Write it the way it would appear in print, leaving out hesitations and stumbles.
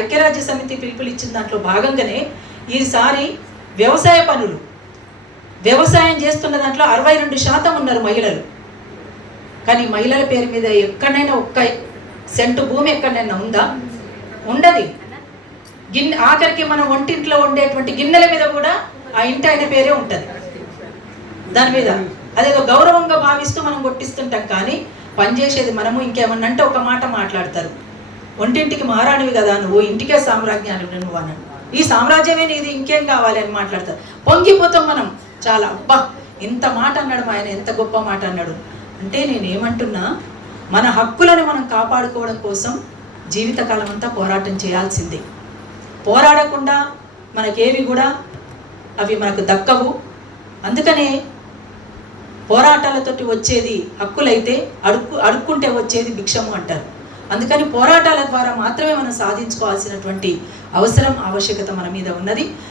ఐక్యరాజ్య సమితి పిలుపులు ఇచ్చిన దాంట్లో భాగంగానే ఈసారి వ్యవసాయ పనులు, వ్యవసాయం చేస్తున్న దాంట్లో 62% ఉన్నారు మహిళలు. కానీ మహిళల పేరు మీద ఎక్కడైనా ఒక్క సెంటు భూమి ఎక్కడైనా ఉందా? ఉండదు. ఆఖరికి మనం వంటింట్లో ఉండేటువంటి గిన్నెల మీద కూడా ఆ ఇంటి ఆయన పేరే ఉంటుంది దాని మీద. అదేదో గౌరవంగా భావిస్తూ మనం కొట్టిస్తుంటాం, కానీ పనిచేసేది మనము. ఇంకేమన్నా అంటే ఒక మాట మాట్లాడతారు, ఒంటింటికి మహారాణివి కదా నువ్వు, ఇంటికే సామ్రాజ్యాన్ని నువ్వు అన్నాడు. ఈ సామ్రాజ్యమే నీది, ఇంకేం కావాలి అని మాట్లాడతారు. పొంగిపోతాం మనం చాలా. అబ్బా ఇంత మాట అన్నాడు ఆయన, ఎంత గొప్ప మాట అన్నాడు అంటే. నేనేమంటున్నా, మన హక్కులను మనం కాపాడుకోవడం కోసం జీవితకాలం అంతా పోరాటం చేయాల్సిందే. పోరాడకుండా మనకేవి కూడా అవి మనకు దక్కవు. అందుకనే పోరాటాలతోటి వచ్చేది హక్కులైతే అడుక్కుంటే వచ్చేది భిక్షము అంటారు. అందుకని పోరాటాల ద్వారా మాత్రమే మనం సాధించుకోవాల్సినటువంటి అవసరం, ఆవశ్యకత మన మీద ఉన్నది.